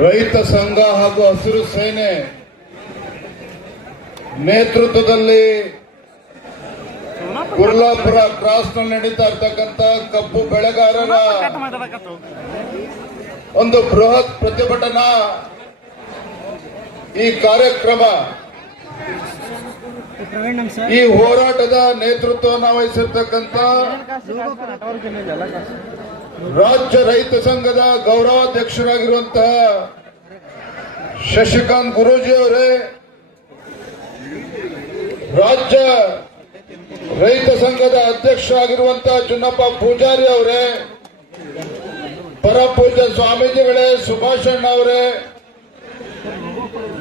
ರೈತ ಸಂಘ ಹಾಗೂ ಹಸಿರು ಸೇನೆ ನೇತೃತ್ವದಲ್ಲಿ ಕುರ್ಲಾಪುರ ಕ್ರಾಸ್ನಲ್ಲಿ ನಡೀತಾ ಇರ್ತಕ್ಕಂಥ ಕಬ್ಬು ಬೆಳೆಗಾರರ ಒಂದು ಬೃಹತ್ ಪ್ರತಿಭಟನಾ ಈ ಕಾರ್ಯಕ್ರಮ. ಈ ಹೋರಾಟದ ನೇತೃತ್ವವನ್ನು ವಹಿಸಿರ್ತಕ್ಕಂಥ ರಾಜ್ಯ ರೈತ ಸಂಘದ ಗೌರವಾಧ್ಯಕ್ಷರಾಗಿರುವಂತಹ ಶಶಿಕಾಂತ್ ಗುರೂಜಿ ಅವರೇ, ರಾಜ್ಯ ರೈತ ಸಂಘದ ಅಧ್ಯಕ್ಷರಾಗಿರುವಂತಹ ಚುನ್ನಪ್ಪ ಪೂಜಾರಿ ಅವರೇ, ಪರಪೂಜ ಸ್ವಾಮೀಜಿಗಳೇ ಸುಭಾಷಣ್ಣ ಅವರೇ,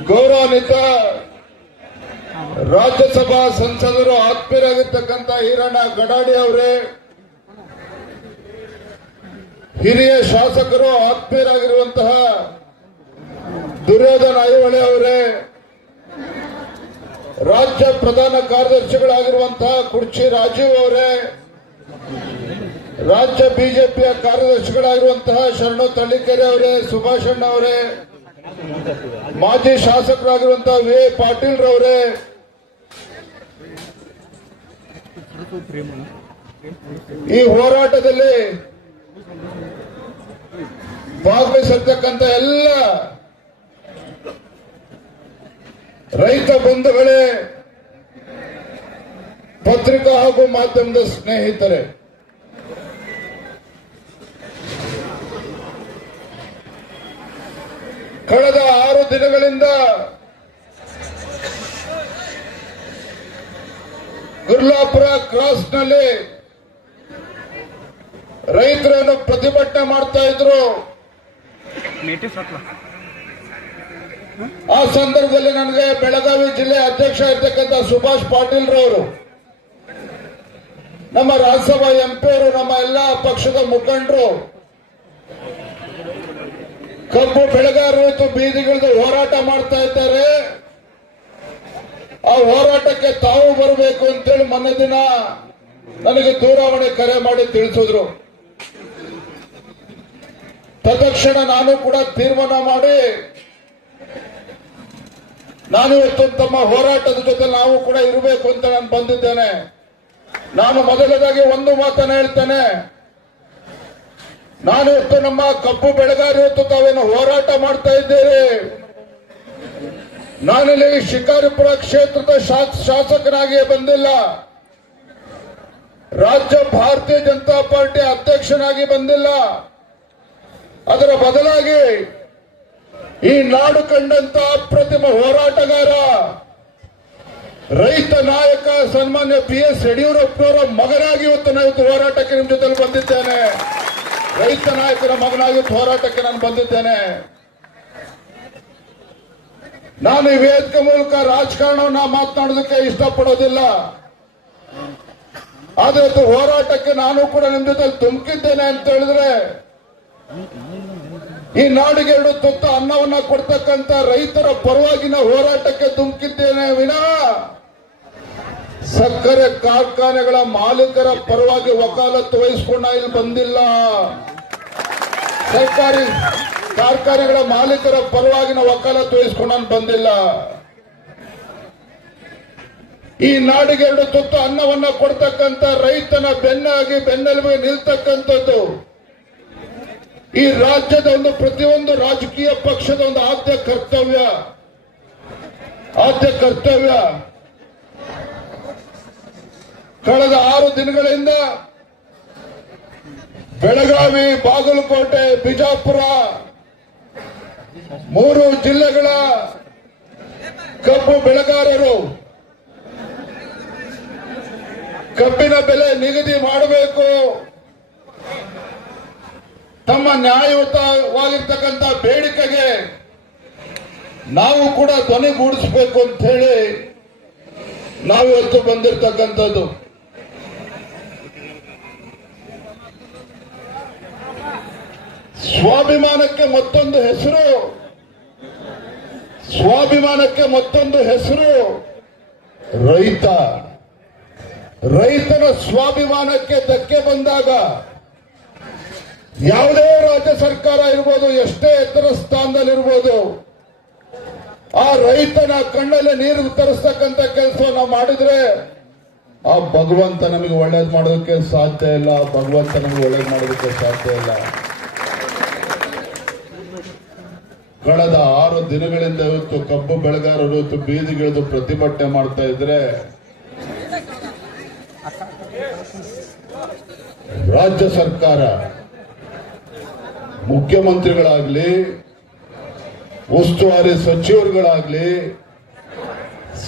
ಗೌರವಾನ್ವಿತ ರಾಜ್ಯಸಭಾ ಸಂಸದರು ಆತ್ಮೀಯರಾಗಿರ್ತಕ್ಕಂಥ ಹಿರಣ್ಣ ಗಡಾಡಿ ಅವರೇ ಹಿರಿಯ ಶಾಸಕರು ಆತ್ಮೀಯರಾಗಿರುವಂತಹ ದುರ್ಯೋಧನ ಐಹೊಳೆ ಅವರೇ, ರಾಜ್ಯ ಪ್ರಧಾನ ಕಾರ್ಯದರ್ಶಿಗಳಾಗಿರುವಂತಹ ಕುರ್ಚಿ ರಾಜೀವ್ ಅವರೇ, ರಾಜ್ಯ ಬಿಜೆಪಿಯ ಕಾರ್ಯದರ್ಶಿಗಳಾಗಿರುವಂತಹ ಶರಣು ತಳ್ಳಿಕೆರೆ ಅವರೇ ಸುಭಾಷಣ್ಣ ಅವರೇ, ಮಾಜಿ ಶಾಸಕರಾಗಿರುವಂತಹ ವಿ ಪಾಟೀಲ್ ರವರೇ, ಈ ಹೋರಾಟದಲ್ಲಿ ಭಾಗವಹಿಸಿರ್ತಕ್ಕಂಥ ಎಲ್ಲ ರೈತ ಬಂಧುಗಳೇ ಪತ್ರಿಕಾ ಹಾಗೂ ಮಾಧ್ಯಮದ ಸ್ನೇಹಿತರೆ ಕಳೆದ ಆರು ದಿನಗಳಿಂದ ಗುರ್ಲಾಪುರ ಕ್ರಾಸ್ನಲ್ಲಿ ರೈತರನ್ನು ಪ್ರತಿಭಟನೆ ಮಾಡ್ತಾ ಇದ್ರು. ಆ ಸಂದರ್ಭದಲ್ಲಿ ನನಗೆ ಬೆಳಗಾವಿ ಜಿಲ್ಲೆ ಅಧ್ಯಕ್ಷ ಇರ್ತಕ್ಕಂಥ ಸುಭಾಷ್ ಪಾಟೀಲ್ ರವರು ನಮ್ಮ ರಾಜ್ಯಸಭಾ ಎಂಪಿ ಅವರು, ನಮ್ಮ ಎಲ್ಲ ಪಕ್ಷದ ಮುಖಂಡರು, ಕಬ್ಬು ಬೆಳೆಗಾರರು ಬೀದಿಗಿಳಿದು ಹೋರಾಟ ಮಾಡ್ತಾ ಇದ್ದಾರೆ. ಆ ಹೋರಾಟಕ್ಕೆ ತಾವು ಬರಬೇಕು ಅಂತೇಳಿ ಮೊನ್ನೆ ದಿನ ನನಗೆ ದೂರವಾಣಿ ಕರೆ ಮಾಡಿ ತಿಳಿಸಿದ್ರು. ತತ್ಕ್ಷಣ ನಾನು ಕೂಡ ತೀರ್ಮಾನ ಮಾಡಿ, ನಾನು ಇವತ್ತು ತಮ್ಮ ಹೋರಾಟದ ಜೊತೆ ನಾವು ಕೂಡ ಇರಬೇಕು ಅಂತ ನಾನು ಬಂದಿದ್ದೇನೆ. ನಾನು ಮೊದಲದಾಗಿ ಒಂದು ಮಾತನ್ನ ಹೇಳ್ತೇನೆ. ನಾನು ಇವತ್ತು ನಮ್ಮ ಕಬ್ಬು ಬೆಳೆಗಾರ ಇವತ್ತು ತಾವೇನು ಹೋರಾಟ ಮಾಡ್ತಾ ಇದ್ದೇವೆ ನಾನಿಲ್ಲಿ ಶಿಕಾರಿಪುರ ಕ್ಷೇತ್ರದ ಶಾಸಕನಾಗಿಯೇ ಶಾಸಕನಾಗಿ ಬಂದಿಲ್ಲ. ರಾಜ್ಯ ಭಾರತೀಯ ಜನತಾ ಪಾರ್ಟಿ ಅಧ್ಯಕ್ಷನಾಗಿ ಬಂದಿಲ್ಲ. ಅದರ ಬದಲಾಗಿ ಈ ನಾಡು ಕಂಡಂತ ಅಪ್ರತಿಮ ಹೋರಾಟಗಾರ, ರೈತ ನಾಯಕ ಸನ್ಮಾನ್ಯ ಪಿ ಎಸ್ ಯಡಿಯೂರಪ್ಪನವರ ಮಗನಾಗಿ ಇವತ್ತು ನಾನು ಹೋರಾಟಕ್ಕೆ ನಿಮ್ಮ ಜೊತೆ ಬಂದಿದ್ದೇನೆ. ರೈತ ನಾಯಕರ ಮಗನಾಗಿ ಹೋರಾಟಕ್ಕೆ ನಾನು ಬಂದಿದ್ದೇನೆ. ನಾನು ಈ ವೇದಿಕೆ ಮೂಲಕ ರಾಜಕಾರಣವನ್ನ ಮಾತನಾಡೋದಕ್ಕೆ ಇಷ್ಟಪಡೋದಿಲ್ಲ. ಆದ್ರೆ ಹೋರಾಟಕ್ಕೆ ನಾನು ಕೂಡ ನಿಮ್ಮ ಜೊತೆ ತುಮಕಿದ್ದೇನೆ ಅಂತ ಹೇಳಿದ್ರೆ ಈ ನಾಡಿಗೆ ಎರಡು ತುತ್ತ ಅನ್ನವನ್ನ ಕೊಡ್ತಕ್ಕಂತ ರೈತರ ಪರವಾಗಿನ ಹೋರಾಟಕ್ಕೆ ಧುಮುಕಿದ್ದೇನೆ ವಿನ. ಸಕ್ಕರೆ ಕಾರ್ಖಾನೆಗಳ ಮಾಲೀಕರ ಪರವಾಗಿ ವಕಾಲತ್ತು ವಹಿಸಿಕೊಂಡ ಇಲ್ಲಿ ಬಂದಿಲ್ಲ. ಸರ್ಕಾರಿ ಕಾರ್ಖಾನೆಗಳ ಮಾಲೀಕರ ಪರವಾಗಿನ ವಕಾಲತ್ತು ವಹಿಸಿಕೊಂಡ ಬಂದಿಲ್ಲ. ಈ ನಾಡಿಗೆ ಎರಡು ತುತ್ತು ಅನ್ನವನ್ನ ಕೊಡ್ತಕ್ಕಂತ ರೈತನ ಬೆನ್ನಾಗಿ ಬೆನ್ನೆಲುಬಿ ನಿಲ್ತಕ್ಕಂಥದ್ದು. ಈ ರಾಜ್ಯದ ಒಂದು ಪ್ರತಿಯೊಂದು ರಾಜಕೀಯ ಪಕ್ಷದ ಒಂದು ಆದ್ಯ ಕರ್ತವ್ಯ ಆದ್ಯ ಕರ್ತವ್ಯ, ಕಳೆದ ಆರು ದಿನಗಳಿಂದ ಬೆಳಗಾವಿ, ಬಾಗಲಕೋಟೆ, ಬಿಜಾಪುರ, ಮೂರು ಜಿಲ್ಲೆಗಳ ಕಬ್ಬು ಬೆಳೆಗಾರರು ಕಬ್ಬಿನ ಬೆಲೆ ನಿಗದಿ ಮಾಡಬೇಕು. ತಮ್ಮ ನ್ಯಾಯಯುತವಾಗಿರ್ತಕ್ಕಂಥ ಬೇಡಿಕೆಗೆ ನಾವು ಕೂಡ ಧ್ವನಿಗೂಡಿಸಬೇಕು ಅಂತ ಹೇಳಿ ನಾವು ಇವತ್ತು ಬಂದಿರತಕ್ಕಂಥದ್ದು. ಸ್ವಾಭಿಮಾನಕ್ಕೆ ಮತ್ತೊಂದು ಹೆಸರು. ಸ್ವಾಭಿಮಾನಕ್ಕೆ ಮತ್ತೊಂದು ಹೆಸರು ರೈತ. ರೈತನ ಸ್ವಾಭಿಮಾನಕ್ಕೆ ಧಕ್ಕೆ ಬಂದಾಗ ಯಾವುದೇ ರಾಜ್ಯ ಸರ್ಕಾರ ಇರ್ಬೋದು, ಎಷ್ಟೇ ಎತ್ತರ ಸ್ಥಾನದಲ್ಲಿರ್ಬೋದು, ಆ ರೈತನ ಕಣ್ಣಲ್ಲಿ ನೀರು ತರಿಸ್ತಕ್ಕಂಥ ಕೆಲಸವನ್ನ ಮಾಡಿದ್ರೆ ಆ ಭಗವಂತ ನಮಗೆ ಒಳ್ಳೇದು ಮಾಡೋದಕ್ಕೆ ಸಾಧ್ಯ ಇಲ್ಲ, ಭಗವಂತ ನಮಗೆ ಒಳ್ಳೇದು ಮಾಡೋದಕ್ಕೆ ಸಾಧ್ಯ ಇಲ್ಲ. ಕಳೆದ ಆರು ದಿನಗಳಿಂದ ಇವತ್ತು ಕಬ್ಬು ಬೆಳೆಗಾರರು ಇವತ್ತು ಬೀದಿಗಿಳಿದು ಪ್ರತಿಭಟನೆ ಮಾಡ್ತಾ ಇದ್ರೆ, ರಾಜ್ಯ ಸರ್ಕಾರ ಮುಖ್ಯಮಂತ್ರಿಗಳಾಗ್ಲಿ, ಉಸ್ತುವಾರಿ ಸಚಿವರುಗಳಾಗಲಿ,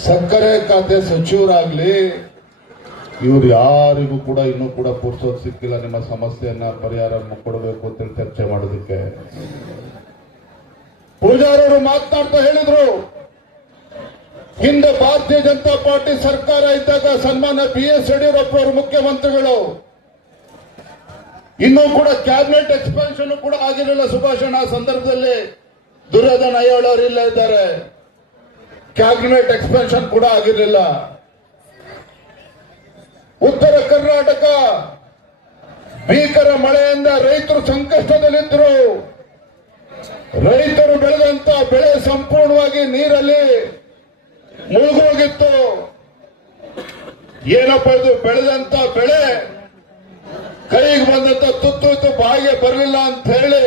ಸಕ್ಕರೆ ಖಾತೆ ಸಚಿವರಾಗ್ಲಿ, ಇವ್ರು ಯಾರಿಗೂ ಕೂಡ ಇನ್ನೂ ಕೂಡ ಪುರ್ಸೋದ್ ಸಿಕ್ಕಿಲ್ಲ. ನಿಮ್ಮ ಸಮಸ್ಯೆಯನ್ನ ಪರಿಹಾರ ಕೊಡಬೇಕು ಅಂತ ಚರ್ಚೆ ಮಾಡೋದಕ್ಕೆ. ಪೂಜಾರವರು ಮಾತನಾಡ್ತಾ ಹೇಳಿದ್ರು, ಹಿಂದೆ ಭಾರತೀಯ ಜನತಾ ಪಾರ್ಟಿ ಸರ್ಕಾರ ಇದ್ದಾಗ ಸನ್ಮಾನ್ಯ ಬಿ ಎಸ್ ಯಡಿಯೂರಪ್ಪ ಅವರು ಮುಖ್ಯಮಂತ್ರಿಗಳು ಇನ್ನೂ ಕೂಡ ಕ್ಯಾಬಿನೆಟ್ ಎಕ್ಸ್ಪಾನ್ಷನ್ ಕೂಡ ಆಗಿರಲಿಲ್ಲ ಸುಭಾಷಣ ಸಂದರ್ಭದಲ್ಲಿ. ದುರ್ಯೋಧನ ಅಯ್ಯೋಳ್ ಅವರು ಇಲ್ಲ ಇದ್ದಾರೆ. ಕ್ಯಾಬಿನೆಟ್ ಎಕ್ಸ್ಪಾನ್ಷನ್ ಕೂಡ ಆಗಿರಲಿಲ್ಲ. ಉತ್ತರ ಕರ್ನಾಟಕ, ಭೀಕರ ಮಳೆಯಿಂದ ರೈತರು ಸಂಕಷ್ಟದಲ್ಲಿದ್ದರು ರೈತರು ಬೆಳೆದಂತ ಬೆಳೆ ಸಂಪೂರ್ಣವಾಗಿ ನೀರಲ್ಲಿ ಮುಳುಗೋಗಿತ್ತು. ಏನಪ್ಪ ಇದು ಬೆಳೆದಂತ ಬೆಳೆ? ಕೈಗೆ ಬಂದಂತ ತುತ್ತು ಬಾಯಿಗೆ ಬರಲಿಲ್ಲ ಅಂತ ಹೇಳಿ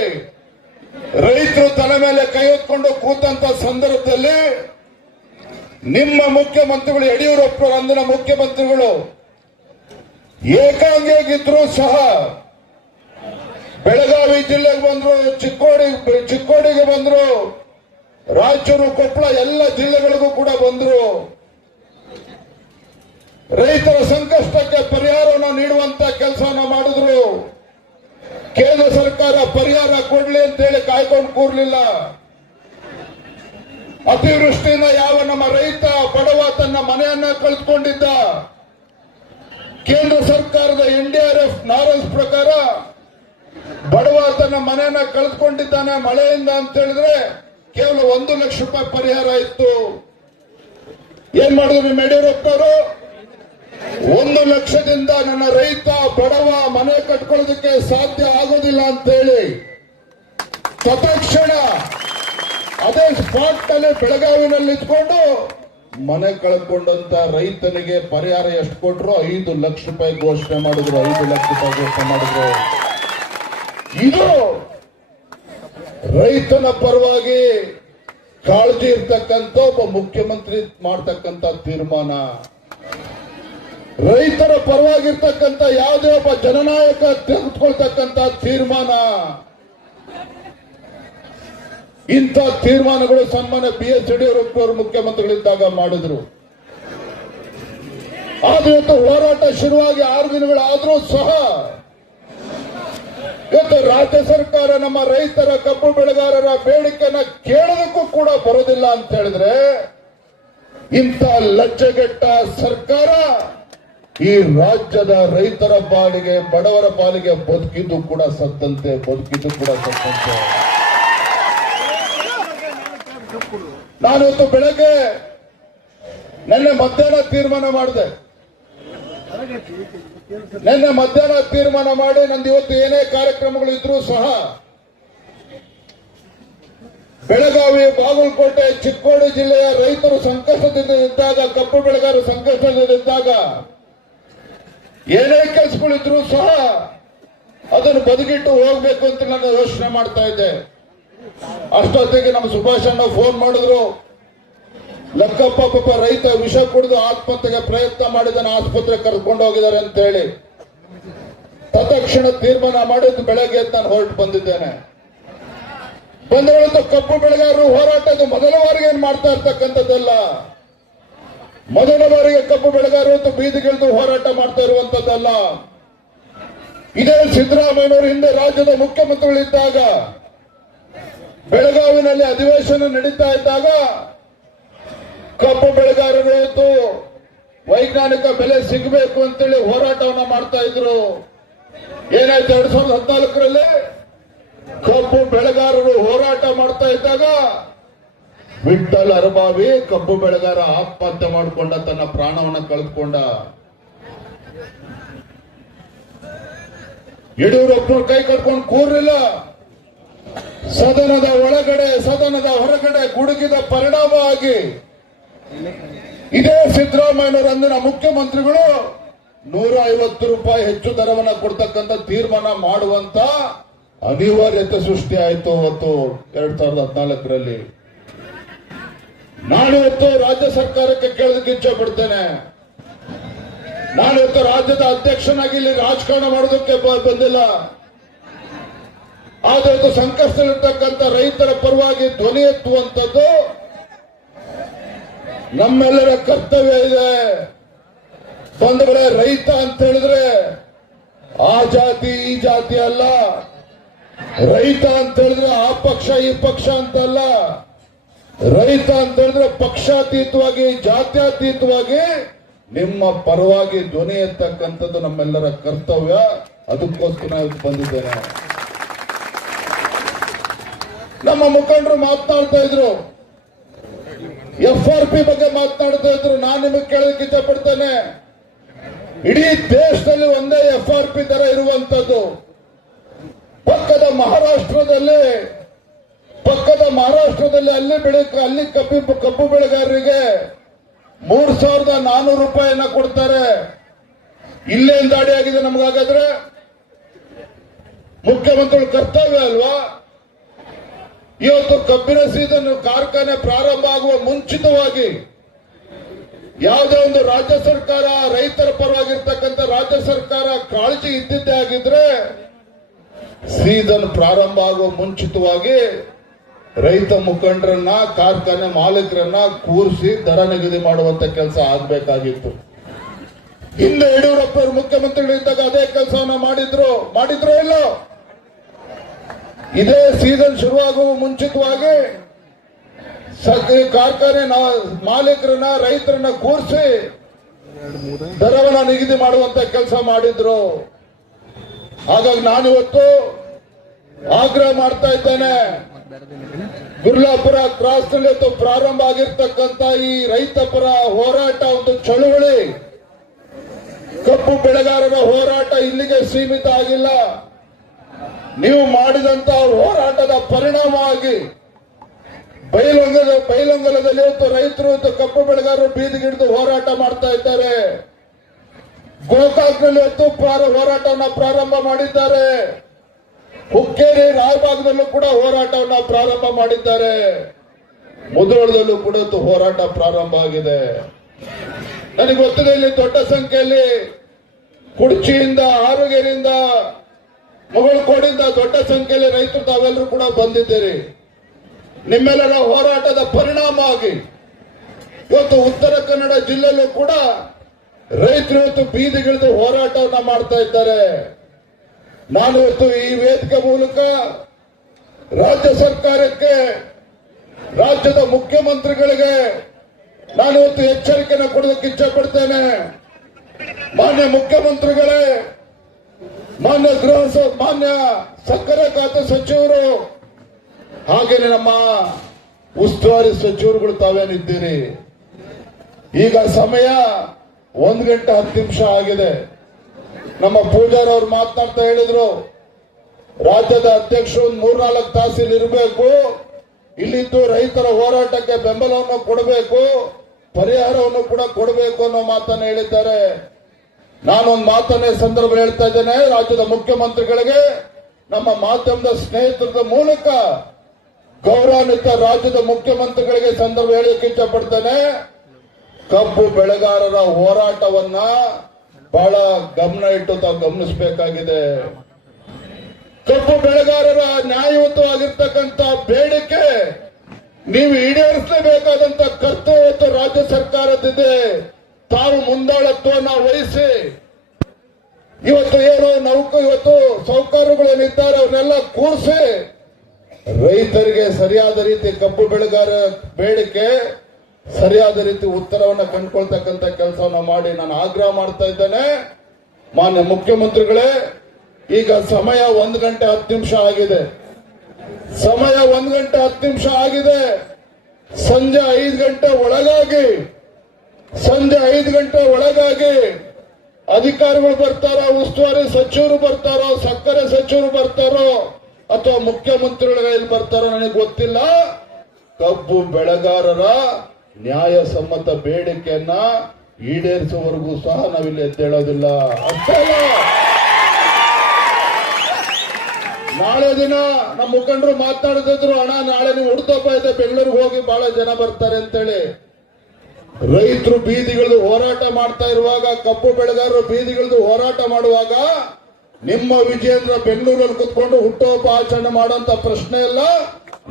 ರೈತರು ತಲೆ ಮೇಲೆ ಕೈ ಹೊತ್ಕೊಂಡು ಕೂತಂತ ಸಂದರ್ಭದಲ್ಲಿ ನಿಮ್ಮ ಮುಖ್ಯಮಂತ್ರಿಗಳು ಯಡಿಯೂರಪ್ಪ ಅಂದಿನ ಮುಖ್ಯಮಂತ್ರಿಗಳು ಏಕಾಂಗಿಯಾಗಿದ್ರು ಸಹ ಬೆಳಗಾವಿ ಜಿಲ್ಲೆಗೆ ಬಂದ್ರು, ಚಿಕ್ಕೋಡಿ, ಚಿಕ್ಕೋಡಿಗೆ ಬಂದ್ರು, ರಾಯಚೂರು, ಕೊಪ್ಪಳ ಎಲ್ಲ ಜಿಲ್ಲೆಗಳಿಗೂ ಕೂಡ ಬಂದ್ರು. ರೈತರ ಸಂಕಷ್ಟಕ್ಕೆ ಪರಿಹಾರವನ್ನು ನೀಡುವಂತ ಕೆಲಸವನ್ನು ಮಾಡಿದ್ರು. ಕೇಂದ್ರ ಸರ್ಕಾರ ಪರಿಹಾರ ಕೊಡ್ಲಿ ಅಂತ ಹೇಳಿ ಕಾಯ್ಕೊಂಡು ಕೂರ್ಲಿಲ್ಲ. ಅತಿವೃಷ್ಟಿಯಿಂದ ಯಾವ ನಮ್ಮ ರೈತ ಬಡವ ತನ್ನ ಮನೆಯನ್ನ ಕಳೆದುಕೊಂಡಿದ್ದ. ಕೇಂದ್ರ ಸರ್ಕಾರದ ಎನ್ಡಿಆರ್ಎಫ್ ನಾರಲ್ಸ್ ಪ್ರಕಾರ ಬಡವ ತನ್ನ ಮನೆಯನ್ನ ಕಳೆದುಕೊಂಡಿದ್ದಾನೆ ಮಳೆಯಿಂದ ಅಂತ ಹೇಳಿದ್ರೆ ಕೇವಲ ಒಂದು ಲಕ್ಷ ರೂಪಾಯಿ ಪರಿಹಾರ ಇತ್ತು. ಏನ್ ಮಾಡಿದ್ರು ನಿಮ್ಮ ಯಡಿಯೂರಪ್ಪ ಅವರು ಒಂದು ಲಕ್ಷದಿಂದ ನನ್ನ ರೈತ ಬಡವ ಮನೆ ಕಟ್ಕೊಳ್ಳೋದಕ್ಕೆ ಸಾಧ್ಯ ಆಗೋದಿಲ್ಲ ಅಂತ ಹೇಳಿ ತತ್ಕ್ಷಣ ಅದೇ ಸ್ಪಾಟ್ನಲ್ಲಿ ಬೆಳಗಾವಿನಲ್ಲಿ ಇಟ್ಕೊಂಡು ಮನೆ ಕಳ್ಕೊಂಡಂತ ರೈತನಿಗೆ ಪರಿಹಾರ ಎಷ್ಟು ಕೊಟ್ರು ಐದು ಲಕ್ಷ ರೂಪಾಯಿ ಘೋಷಣೆ ಮಾಡಿದ್ರು, ಐದು ಲಕ್ಷ ರೂಪಾಯಿ ಘೋಷಣೆ ಮಾಡಿದ್ರು. ಇದು ರೈತನ ಪರವಾಗಿ ಕಾಳಜಿ ಇರ್ತಕ್ಕಂಥ ಒಬ್ಬ ಮುಖ್ಯಮಂತ್ರಿ ಮಾಡ್ತಕ್ಕಂಥ ತೀರ್ಮಾನ. ರೈತರ ಪರವಾಗಿರ್ತಕ್ಕಂಥ ಯಾವುದೇ ಒಬ್ಬ ಜನನಾಯಕ ತೆಗೆದುಕೊಳ್ತಕ್ಕಂಥ ತೀರ್ಮಾನ. ಇಂಥ ತೀರ್ಮಾನಗಳು ಸನ್ಮಾನ್ಯ ಬಿ ಎಸ್ ಯಡಿಯೂರಪ್ಪ ಅವರು ಮುಖ್ಯಮಂತ್ರಿಗಳಿದ್ದಾಗ ಮಾಡಿದ್ರು. ಆದ್ರೆ ಹೋರಾಟ ಶುರುವಾಗಿ ಆರು ದಿನಗಳಾದ್ರೂ ಸಹ ಇವತ್ತು ರಾಜ್ಯ ಸರ್ಕಾರ ನಮ್ಮ ರೈತರ ಕಬ್ಬು ಬೆಳೆಗಾರರ ಬೇಡಿಕೆನ ಕೇಳೋದಕ್ಕೂ ಕೂಡ ಬರೋದಿಲ್ಲ ಅಂತ ಹೇಳಿದ್ರೆ ಇಂಥ ಲಜ್ಜೆಗೆಟ್ಟ ಸರ್ಕಾರ ಈ ರಾಜ್ಯದ ರೈತರ ಪಾಲಿಗೆ, ಬಡವರ ಪಾಲಿಗೆ ಬದುಕಿದ್ದು ಕೂಡ ಸತ್ತಂತೆ, ಬದುಕಿದ್ದು ಕೂಡ ಸತ್ತಂತೆ. ನಾನಿವತ್ತು ಬೆಳಗ್ಗೆ ನಿನ್ನೆ ಮಧ್ಯಾಹ್ನ ತೀರ್ಮಾನ ಮಾಡಿದೆ. ನಿನ್ನೆ ಮಧ್ಯಾಹ್ನ ತೀರ್ಮಾನ ಮಾಡಿ ನಂದು ಇವತ್ತು ಏನೇ ಕಾರ್ಯಕ್ರಮಗಳು ಇದ್ರೂ ಸಹ ಬೆಳಗಾವಿ, ಬಾಗಲಕೋಟೆ, ಚಿಕ್ಕೋಡಿ ಜಿಲ್ಲೆಯ ರೈತರು ಸಂಕಷ್ಟದಿಂದ ಇದ್ದಾಗ ಕಬ್ಬು ಬೆಳೆಗಾರರು ಸಂಕಷ್ಟದಲ್ಲಿದ್ದಾಗ ಏನೇ ಕೆಲಸಗಳಿದ್ರು ಸಹ ಅದನ್ನು ಬದುಕಿಟ್ಟು ಹೋಗ್ಬೇಕು ಅಂತ ನಾನು ಯೋಚನೆ ಮಾಡ್ತಾ ಇದ್ದೆ. ಅಷ್ಟೊತ್ತಿಗೆ ನಮ್ಮ ಸುಭಾಷ್ ಅಣ್ಣ ಫೋನ್ ಮಾಡಿದ್ರು. ಲಕ್ಕಪ್ಪ ಪಾಪ ರೈತ ವಿಷ ಕುಡಿದು ಆತ್ಮಹತ್ಯೆಗೆ ಪ್ರಯತ್ನ ಮಾಡಿದನ ಆಸ್ಪತ್ರೆ ಕರ್ಕೊಂಡು ಹೋಗಿದ್ದಾರೆ ಅಂತ ಹೇಳಿ. ತತ್ಕ್ಷಣ ತೀರ್ಮಾನ ಮಾಡಿದ್ದು ಬೆಳಗ್ಗೆ ನಾನು ಹೊರಟು ಬಂದಿದ್ದೇನೆ. ಬಂದವಳಂತ ಕಪ್ಪು ಬೆಳೆಗಾರರು ಹೋರಾಟದ ಮೊದಲ ಬಾರಿಗೆ ಏನ್ ಮಾಡ್ತಾ ಇರ್ತಕ್ಕಂಥದ್ದಲ್ಲ? ಮೊದಲ ಬಾರಿಗೆ ಕಬ್ಬು ಬೆಳೆಗಾರರು ಬೀದಿಗಿಳಿದು ಹೋರಾಟ ಮಾಡ್ತಾ ಇರುವಂತದ್ದಲ್ಲ. ಇದೇ ಸಿದ್ದರಾಮಯ್ಯನವರು ಹಿಂದೆ ರಾಜ್ಯದ ಮುಖ್ಯಮಂತ್ರಿಗಳಿದ್ದಾಗ, ಬೆಳಗಾವಿನಲ್ಲಿ ಅಧಿವೇಶನ ನಡೀತಾ ಇದ್ದಾಗ, ಕಬ್ಬು ಬೆಳೆಗಾರರು ವೈಜ್ಞಾನಿಕ ಬೆಲೆ ಸಿಗಬೇಕು ಅಂತೇಳಿ ಹೋರಾಟವನ್ನ ಮಾಡ್ತಾ ಇದ್ರು. ಏನಾಯ್ತು ಎರಡ್ ಸಾವಿರದ ಹದಿನಾಲ್ಕರಲ್ಲಿ? ಕಬ್ಬು ಬೆಳೆಗಾರರು ಹೋರಾಟ ಮಾಡ್ತಾ ಇದ್ದಾಗ ವಿಠಲ್ ಅರಬಾವಿ ಕಬ್ಬು ಬೆಳೆಗಾರ ಆತ್ಮಹತ್ಯೆ ಮಾಡಿಕೊಂಡ ತನ್ನ ಪ್ರಾಣವನ್ನ ಕಳೆದುಕೊಂಡ. ಯಡಿಯೂರಪ್ಪನ ಕೈ ಕಟ್ಕೊಂಡು ಕೂರಲಿಲ್ಲ. ಸದನದ ಒಳಗಡೆ, ಸದನದ ಹೊರಗಡೆ ಗುಡುಗಿದ ಪರಿಣಾಮವಾಗಿ ಇದೇ ಸಿದ್ದರಾಮಯ್ಯನವರು ಮುಖ್ಯಮಂತ್ರಿಗಳು ನೂರ ಐವತ್ತು ರೂಪಾಯಿ ಹೆಚ್ಚು ದರವನ್ನ ಕೊಡ್ತಕ್ಕಂತ ತೀರ್ಮಾನ ಮಾಡುವಂತ ಅನಿವಾರ್ಯತೆ ಸೃಷ್ಟಿ ಆಯಿತು ಅವತ್ತು ಎರಡ್ ಸಾವಿರದ ಹದಿನಾಲ್ಕರಲ್ಲಿ. ನಾನಿವತ್ತು ರಾಜ್ಯ ಸರ್ಕಾರಕ್ಕೆ ಕೇಳೋದಕ್ಕೆ ಇಚ್ಛೆ ಪಡ್ತೇನೆ ನಾನಿವತ್ತು ರಾಜ್ಯದ ಅಧ್ಯಕ್ಷನಾಗಿ ಇಲ್ಲಿ ರಾಜಕಾರಣ ಮಾಡೋದಕ್ಕೆ ಬಂದಿಲ್ಲ. ಆದ್ರೆ ಇದು ಸಂಕಷ್ಟದಲ್ಲಿರ್ತಕ್ಕಂಥ ರೈತರ ಪರವಾಗಿ ಧ್ವನಿ ಎತ್ತುವಂಥದ್ದು ನಮ್ಮೆಲ್ಲರ ಕರ್ತವ್ಯ ಇದೆ. ಬಂಧುಗಳೇ ರೈತ ಅಂತ ಹೇಳಿದ್ರೆ ಆ ಜಾತಿ, ಈ ಜಾತಿ ಅಲ್ಲ. ರೈತ ಅಂತ ಹೇಳಿದ್ರೆ ಆ ಪಕ್ಷ, ಈ ಪಕ್ಷ ಅಂತಲ್ಲ ರೈತ ಅಂತ ಹೇಳಿದ್ರೆ ಪಕ್ಷಾತೀತವಾಗಿ, ಜಾತ್ಯಾತೀತವಾಗಿ ನಿಮ್ಮ ಪರವಾಗಿ ಧ್ವನಿ ಎತ್ತಕ್ಕಂಥದ್ದು ನಮ್ಮೆಲ್ಲರ ಕರ್ತವ್ಯ. ಅದಕ್ಕೋಸ್ಕರ ಬಂದಿದ್ದೇನೆ. ನಮ್ಮ ಮುಖಂಡರು ಮಾತನಾಡ್ತಾ ಇದ್ರು. ಎಫ್ ಆರ್ ಪಿ ಬಗ್ಗೆ ಮಾತನಾಡ್ತಾ ಇದ್ರು. ನಾನು ನಿಮಗೆ ಕೇಳೋದಕ್ಕೆ ಇಷ್ಟಪಡ್ತೇನೆ. ಇಡೀ ದೇಶದಲ್ಲಿ ಒಂದೇ ಎಫ್ ಆರ್ ಪಿ ದರ ಇರುವಂತದ್ದು ಪಕ್ಕದ ಮಹಾರಾಷ್ಟ್ರದಲ್ಲಿ ಪಕ್ಕದ ಮಹಾರಾಷ್ಟ್ರದಲ್ಲಿ ಅಲ್ಲಿ ಬೆಳೆ ಅಲ್ಲಿ ಕಬ್ಬಿ ಕಬ್ಬು ಬೆಳೆಗಾರರಿಗೆ ಮೂರ್ ಸಾವಿರದ ನಾನೂರು ರೂಪಾಯಿನ ಕೊಡ್ತಾರೆ. ಇಲ್ಲೇನ್ ದಾಡಿ ಆಗಿದೆ ನಮಗಾಗಾದ್ರೆ ಮುಖ್ಯಮಂತ್ರಿಗಳ ಕರ್ತವ್ಯ ಅಲ್ವಾ? ಇವತ್ತು ಕಬ್ಬಿನ ಸೀಸನ್ ಕಾರ್ಖಾನೆ ಪ್ರಾರಂಭ ಆಗುವ ಮುಂಚಿತವಾಗಿ ಯಾವುದೇ ಒಂದು ರಾಜ್ಯ ಸರ್ಕಾರ ರೈತರ ಪರವಾಗಿರ್ತಕ್ಕಂಥ ರಾಜ್ಯ ಸರ್ಕಾರ ಕಾಳಜಿ ಇದ್ದಿದ್ದೇ ಆಗಿದ್ರೆ ಸೀಸನ್ ಪ್ರಾರಂಭ ಆಗುವ ಮುಂಚಿತವಾಗಿ ರೈತ ಮುಖಂಡರನ್ನ, ಕಾರ್ಖಾನೆ ಮಾಲೀಕರನ್ನ ಕೂರಿಸಿ ದರ ನಿಗದಿ ಮಾಡುವಂತ ಕೆಲಸ ಆಗ್ಬೇಕಾಗಿತ್ತು. ಹಿಂದೆ ಯಡಿಯೂರಪ್ಪ ಮುಖ್ಯಮಂತ್ರಿಗಳು ಮುಖ್ಯಮಂತ್ರಿಗಳಿದ್ದಾಗ ಅದೇ ಕೆಲಸವನ್ನ ಮಾಡಿದ್ರು. ಮಾಡಿದ್ರು ಇಲ್ಲ? ಇದೇ ಸೀಸನ್ ಶುರುವಾಗುವ ಮುಂಚಿತವಾಗಿ ಸಕ್ಕರೆ ಕಾರ್ಖಾನೆ ಮಾಲೀಕರನ್ನ, ರೈತರನ್ನ ಕೂರಿಸಿ ದರವನ್ನ ನಿಗದಿ ಮಾಡುವಂತ ಕೆಲಸ ಮಾಡಿದ್ರು. ಹಾಗಾಗಿ ನಾನಿವತ್ತು ಆಗ್ರಹ ಮಾಡ್ತಾ ಇದ್ದೇನೆ. ಗುರ್ಲಾಪುರ ಕ್ರಾಸ್ನಲ್ಲಿ ಪ್ರಾರಂಭ ಆಗಿರ್ತಕ್ಕಂತ ಈ ರೈತಪರ ಹೋರಾಟ ಒಂದು ಚಳುವಳಿ. ಕಬ್ಬು ಬೆಳೆಗಾರರ ಹೋರಾಟ ಇಲ್ಲಿಗೆ ಸೀಮಿತ ಆಗಿಲ್ಲ. ನೀವು ಮಾಡಿದಂತ ಹೋರಾಟದ ಪರಿಣಾಮವಾಗಿ ಬೈಲೊಂಗಲ ಬೈಲೊಂಗಲದಲ್ಲಿ ಇವತ್ತು ರೈತರು ಇವತ್ತು ಕಬ್ಬು ಬೆಳೆಗಾರರು ಬೀದಿಗಿಡಿದು ಹೋರಾಟ ಮಾಡ್ತಾ ಇದ್ದಾರೆ. ಗೋಕಾಕ್ನಲ್ಲಿ ಇವತ್ತು ಹೋರಾಟವನ್ನ ಪ್ರಾರಂಭ ಮಾಡಿದ್ದಾರೆ. ಹುಕ್ಕೇರಿ ರಾಯಭಾಗದಲ್ಲೂ ಕೂಡ ಹೋರಾಟವನ್ನ ಪ್ರಾರಂಭ ಮಾಡಿದ್ದಾರೆ. ಮುದ್ರೋಳದಲ್ಲೂ ಕೂಡ ಹೋರಾಟ ಪ್ರಾರಂಭ ಆಗಿದೆ. ನನಗೆ ಗೊತ್ತಿದೆ ಇಲ್ಲಿ ದೊಡ್ಡ ಸಂಖ್ಯೆಯಲ್ಲಿ ಕುಡ್ಚಿಯಿಂದ ಆರೋಗ್ಯದಿಂದ ಮುಗಳಕೋಡಿಂದ ದೊಡ್ಡ ಸಂಖ್ಯೆಯಲ್ಲಿ ರೈತರು ತಾವೆಲ್ಲರೂ ಕೂಡ ಬಂದಿದ್ದೀರಿ. ನಿಮ್ಮೆಲ್ಲರ ಹೋರಾಟದ ಪರಿಣಾಮ ಆಗಿ ಇವತ್ತು ಉತ್ತರ ಕನ್ನಡ ಜಿಲ್ಲೆಯಲ್ಲೂ ಕೂಡ ರೈತರು ಇವತ್ತು ಬೀದಿಗಿಳಿದು ಹೋರಾಟವನ್ನ ಮಾಡ್ತಾ ಇದ್ದಾರೆ. ನಾನು ಇವತ್ತು ಈ ವೇದಿಕೆ ಮೂಲಕ ರಾಜ್ಯ ಸರ್ಕಾರಕ್ಕೆ, ರಾಜ್ಯದ ಮುಖ್ಯಮಂತ್ರಿಗಳಿಗೆ ನಾನು ಇವತ್ತು ಎಚ್ಚರಿಕೆಯನ್ನು ಕೊಡೋದಕ್ಕೆ ಇಚ್ಛೆ ಪಡ್ತೇನೆ ಮಾನ್ಯ ಮುಖ್ಯಮಂತ್ರಿಗಳೇ, ಮಾನ್ಯ ಗೃಹ ಮಾನ್ಯ ಸಕ್ಕರೆ ಖಾತೆ ಸಚಿವರು, ಹಾಗೇನೆ ನಮ್ಮ ಉಸ್ತುವಾರಿ ಸಚಿವರುಗಳು ತಾವೇನಿದ್ದೀರಿ? ಈಗ ಸಮಯ ಒಂದು ಗಂಟೆ ಹತ್ತು ನಿಮಿಷ ಆಗಿದೆ. ನಮ್ಮ ಪೂಜಾರಿ ಅವ್ರು ಮಾತನಾಡ್ತಾ ಹೇಳಿದ್ರು, ರಾಜ್ಯದ ಅಧ್ಯಕ್ಷರು ಒಂದು ಮೂರ್ನಾಲ್ಕು ತಾಸು ಇಲ್ಲಿ ಇರಬೇಕು, ಇಲ್ಲಿದ್ದು ರೈತರ ಹೋರಾಟಕ್ಕೆ ಬೆಂಬಲವನ್ನು ಕೊಡಬೇಕು, ಪರಿಹಾರವನ್ನು ಕೂಡ ಕೊಡಬೇಕು ಅನ್ನೋ ಮಾತನ್ನು ಹೇಳಿದ್ದಾರೆ. ನಾನೊಂದು ಮಾತನ್ನ ಸಂದರ್ಭ ಹೇಳ್ತಾ ಇದ್ದೇನೆ, ರಾಜ್ಯದ ಮುಖ್ಯಮಂತ್ರಿಗಳಿಗೆ ನಮ್ಮ ಮಾಧ್ಯಮದ ಸ್ನೇಹಿತರದ ಮೂಲಕ ಗೌರವಾನ್ವಿತ ರಾಜ್ಯದ ಮುಖ್ಯಮಂತ್ರಿಗಳಿಗೆ ಸಂದರ್ಭ ಹೇಳಿಕ್ಕೆ ಇಷ್ಟಪಡ್ತೇನೆ ಕಬ್ಬು ಬೆಳೆಗಾರರ ಹೋರಾಟವನ್ನ ಬಹಳ ಗಮನ ಇಟ್ಟು ತಾವು ಗಮನಿಸಬೇಕಾಗಿದೆ. ಕಬ್ಬು ಬೆಳೆಗಾರರ ನ್ಯಾಯಯುತವಾಗಿರ್ತಕ್ಕಂಥ ಬೇಡಿಕೆ ನೀವು ಈಡೇರಿಸಲೇಬೇಕಾದಂತ ಕರ್ತವ್ಯ ರಾಜ್ಯ ಸರ್ಕಾರದಿದೆ ತಾವು ಮುಂದಾಳತ್ವವನ್ನು ವಹಿಸಿ. ಇವತ್ತು ಏನು ನೌಕ ಇವತ್ತು ಸೌಕರ್ಯಗಳೇನಿದ್ದಾರೆ ಅವನ್ನೆಲ್ಲ ಕೂರಿಸಿ. ರೈತರಿಗೆ ಸರಿಯಾದ ರೀತಿ ಕಬ್ಬು ಬೆಳೆಗಾರ ಬೇಡಿಕೆ ಸರಿಯಾದ ರೀತಿ ಉತ್ತರವನ್ನು ಕಂಡುಕೊಳ್ತಕ್ಕಂತ ಕೆಲಸವನ್ನು ಮಾಡಿ ನಾನು ಆಗ್ರಹ ಮಾಡ್ತಾ ಇದ್ದೇನೆ. ಮಾನ್ಯ ಮುಖ್ಯಮಂತ್ರಿಗಳೇ, ಈಗ ಸಮಯ ಒಂದು ಗಂಟೆ ಹತ್ತು ನಿಮಿಷ ಆಗಿದೆ. ಸಮಯ ಒಂದು ಗಂಟೆ ಹತ್ತು ನಿಮಿಷ ಆಗಿದೆ. ಸಂಜೆ ಐದು ಗಂಟೆ ಒಳಗಾಗಿ, ಸಂಜೆ ಐದು ಗಂಟೆ ಒಳಗಾಗಿ ಅಧಿಕಾರಿಗಳು ಬರ್ತಾರೋ, ಉಸ್ತುವಾರಿ ಸಚಿವರು ಬರ್ತಾರೋ, ಸಕ್ಕರೆ ಸಚಿವರು ಬರ್ತಾರೋ, ಅಥವಾ ಮುಖ್ಯಮಂತ್ರಿಗಳ ಬರ್ತಾರೋ ನನಗೆ ಗೊತ್ತಿಲ್ಲ. ಕಬ್ಬು ಬೆಳೆಗಾರರ ನ್ಯಾಯಸಮ್ಮತ ಬೇಡಿಕೆಯನ್ನ ಈಡೇರಿಸುವವರೆಗೂ ಸಹ ನಾವಿಲ್ಲಿ ಎದ್ದೇಳೋದಿಲ್ಲ ನಾಳೆ ದಿನ ನಮ್ಮ ಮುಖಂಡರು ಮಾತಾಡ್ತಿದ್ರು ಅಣ್ಣ, ನಾಳೆ ನೀವು ಹುಡ್ತಪ್ಪ ಇದೆ, ಬೆಂಗಳೂರಿಗೆ ಹೋಗಿ ಬಹಳ ಜನ ಬರ್ತಾರೆ ಅಂತೇಳಿ. ರೈತರು ಬೀದಿಗಳದ್ದು ಹೋರಾಟ ಮಾಡ್ತಾ ಇರುವಾಗ, ಕಬ್ಬು ಬೆಳೆಗಾರರು ಬೀದಿಗಳದ್ದು ಹೋರಾಟ ಮಾಡುವಾಗ, ನಿಮ್ಮ ವಿಜಯೇಂದ್ರ ಬೆಂಗಳೂರಲ್ಲಿ ಕುತ್ಕೊಂಡು ಹುಟ್ಟುಹಬ್ಬ ಆಚರಣೆ ಮಾಡುವಂತ ಪ್ರಶ್ನೆ ಇಲ್ಲ.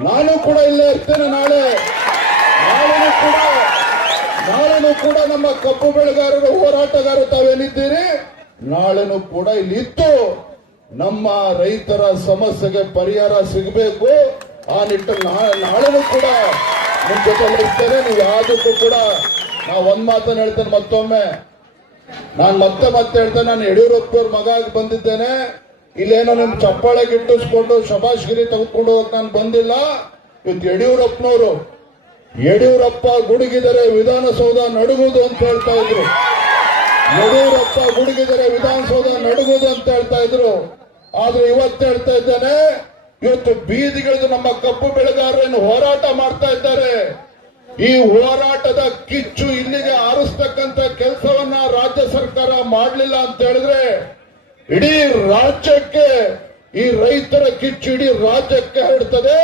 ನಾನು ಕೂಡ ಇಲ್ಲೇ ಇರ್ತೇನೆ ನಾಳೆ. ಕೂಡ ನಾಳೆನೂ ಕೂಡ ನಮ್ಮ ಕಬ್ಬು ಬೆಳೆಗಾರರು, ಹೋರಾಟಗಾರರು ತಾವೇನಿದ್ದೀರಿ? ನಾಳೆನೂ ಕೂಡ ಇಲ್ಲಿ ಇತ್ತು ನಮ್ಮ ರೈತರ ಸಮಸ್ಯೆಗೆ ಪರಿಹಾರ ಸಿಗಬೇಕು. ಆ ನಿಟ್ಟಲ್ಲಿ ನಾ- ನಾಳೆನೂ ಕೂಡ ನಿಮ್ ಜೊತೆ ಇರ್ತೇನೆ. ನೀವು ಯಾವುದಕ್ಕೂ ಕೂಡ ನಾ ಒಂದ್ ಮಾತನ್ನ ಹೇಳ್ತೇನೆ ಮತ್ತೊಮ್ಮೆ. ನಾನು ಮತ್ತೆ ಮತ್ತೆ ಹೇಳ್ತೇನೆ, ನಾನು ಯಡಿಯೂರಪ್ಪನವ್ರ ಮಗ ಆಗಿ ಬಂದಿದ್ದೇನೆ. ಇಲ್ಲೇನೋ ನಿಮ್ ಚಪ್ಪಾಳೆ ಗಿಟ್ಟಿಸ್ಕೊಂಡು ಶಬಾಷ್ಗಿರಿ ತೆಗೆದುಕೊಂಡು ಹೋಗಕ್ ನಾನು ಬಂದಿಲ್ಲ. ಇವತ್ತು ಯಡಿಯೂರಪ್ಪನವರು ಯಡಿಯೂರಪ್ಪ ಗುಡುಗಿದರೆ ವಿಧಾನಸೌಧ ನಡುಗುವುದು ಅಂತ ಹೇಳ್ತಾ ಇದ್ರು. ಯಡಿಯೂರಪ್ಪ ಗುಡುಗಿದರೆ ವಿಧಾನಸೌಧ ನಡುಗುವುದು ಅಂತ ಹೇಳ್ತಾ ಇದ್ರು. ಆದ್ರೆ ಇವತ್ತು ಹೇಳ್ತಾ ಇದ್ದೇನೆ, ಇವತ್ತು ಬೀದಿಗಳಿದು ನಮ್ಮ ಕಪ್ಪು ಬೆಳೆಗಾರರನ್ನು ಹೋರಾಟ ಮಾಡ್ತಾ ಇದ್ದಾರೆ. ಈ ಹೋರಾಟದ ಕಿಚ್ಚು ಇಲ್ಲಿಗೆ ಆರಿಸ್ತಕ್ಕಂತ ಕೆಲಸವನ್ನ ರಾಜ್ಯ ಸರ್ಕಾರ ಮಾಡಲಿಲ್ಲ ಅಂತ ಹೇಳಿದ್ರೆ ಇಡೀ ರಾಜ್ಯಕ್ಕೆ, ಈ ರೈತರ ಕಿಚ್ಚು ಇಡೀ ರಾಜ್ಯಕ್ಕೆ ಹರಡ್ತದೆ.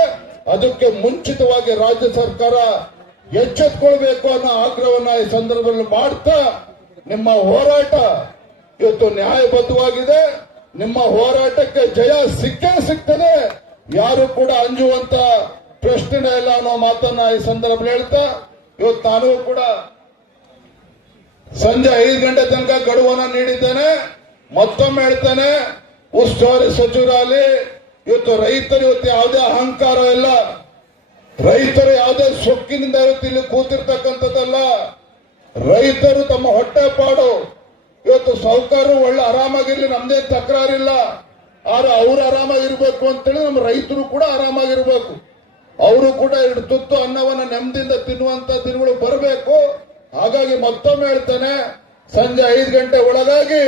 ಅದಕ್ಕೆ ಮುಂಚಿತವಾಗಿ ರಾಜ್ಯ ಸರ್ಕಾರ ಎಚ್ಚೆತ್ಕೊಳ್ಬೇಕು ಅನ್ನೋ ಆಗ್ರಹವನ್ನ ಈ ಸಂದರ್ಭದಲ್ಲಿ ಮಾಡ್ತಾ ನಿಮ್ಮ ಹೋರಾಟ ಇವತ್ತು ನ್ಯಾಯಬದ್ಧವಾಗಿದೆ. ನಿಮ್ಮ ಹೋರಾಟಕ್ಕೆ ಜಯ ಸಿಕ್ಕೇ ಸಿಗ್ತದೆ. ಯಾರು ಕೂಡ ಅಂಜುವಂತ ಪ್ರಶ್ನೆ ಇಲ್ಲ ಅನ್ನೋ ಮಾತನ್ನ ಈ ಸಂದರ್ಭದಲ್ಲಿ ಹೇಳ್ತಾ, ಇವತ್ತು ನಾನು ಕೂಡ ಸಂಜೆ ಐದು ಗಂಟೆ ತನಕ ಗಡುವನ್ನ ನೀಡಿದ್ದೇನೆ. ಮತ್ತೊಮ್ಮೆ ಹೇಳ್ತೇನೆ, ಉಸ್ತುವಾರಿ ಸಚಿವರಲ್ಲಿ ಇವತ್ತು ರೈತರು ಇವತ್ತು ಯಾವುದೇ ಅಹಂಕಾರ ಇಲ್ಲ. ರೈತರು ಯಾವುದೇ ಸೊಕ್ಕಿನಿಂದ ಇವತ್ತು ಇಲ್ಲಿ ಕೂತಿರ್ತಕ್ಕಂಥದ್ದಲ್ಲ. ರೈತರು ತಮ್ಮ ಹೊಟ್ಟೆ ಪಾಡು. ಇವತ್ತು ಸಾಹುಕಾರರು ಒಳ್ಳೆ ಆರಾಮಾಗಿರ್ಲಿ ನಮ್ದೇ ತಕರಾರಿಲ್ಲ. ಆದ್ರೆ ಅವ್ರು ಆರಾಮಾಗಿರ್ಬೇಕು ಅಂತೇಳಿ ನಮ್ಮ ರೈತರು ಕೂಡ ಆರಾಮಾಗಿರ್ಬೇಕು. ಅವರು ಕೂಡ ಎರಡು ತುತ್ತು ಅನ್ನವನ್ನ ನೆಮ್ಮದಿಯಿಂದ ತಿನ್ನುವಂತ ದಿನಗಳು ಬರಬೇಕು. ಹಾಗಾಗಿ ಮತ್ತೊಮ್ಮೆ ಹೇಳ್ತೇನೆ, ಸಂಜೆ ಐದು ಗಂಟೆ ಒಳಗಾಗಿ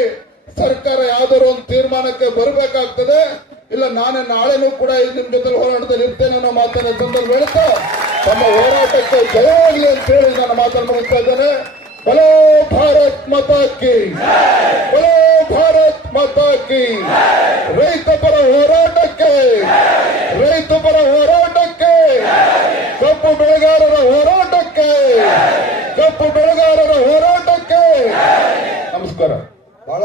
ಸರ್ಕಾರ ಯಾವ್ದಾದ್ರು ಒಂದು ತೀರ್ಮಾನಕ್ಕೆ ಬರಬೇಕಾಗ್ತದೆ. ಇಲ್ಲ, ನಾನೇ ನಾಳೆನೂ ಕೂಡ ನಿಮ್ಮ ಜೊತೆ ಹೋರಾಟದಲ್ಲಿ ಇರ್ತೇನೆ ಅನ್ನೋ ಮಾತನ್ನ ಜನರಲ್ಲಿ ಹೇಳ್ತಾ ತಮ್ಮ ಹೋರಾಟಕ್ಕೆ ಜಯವಾಗಲಿ ಅಂತ ಹೇಳಿ ನಾನು ಮಾತನ್ನು ಮುಗಿಸ್ತಾ ಇದ್ದೇನೆ. ಬಲೋ ಭಾರತ್ ಮತಾಕಿ ಬಲೋ ಭಾರತ್ ಮತಾಕಿ ರೈತ ಪರ ಹೋರಾಟಕ್ಕೆ ರೈತ ಪರ ಹೋರಾಟಕ್ಕೆ ಕಪ್ಪು ಬೆಳೆಗಾರರ ಹೋರಾಟಕ್ಕೆ ಕಪ್ಪು ಬೆಳೆಗಾರರ ಹೋರಾಟಕ್ಕೆ ನಮಸ್ಕಾರ. ಬಹಳ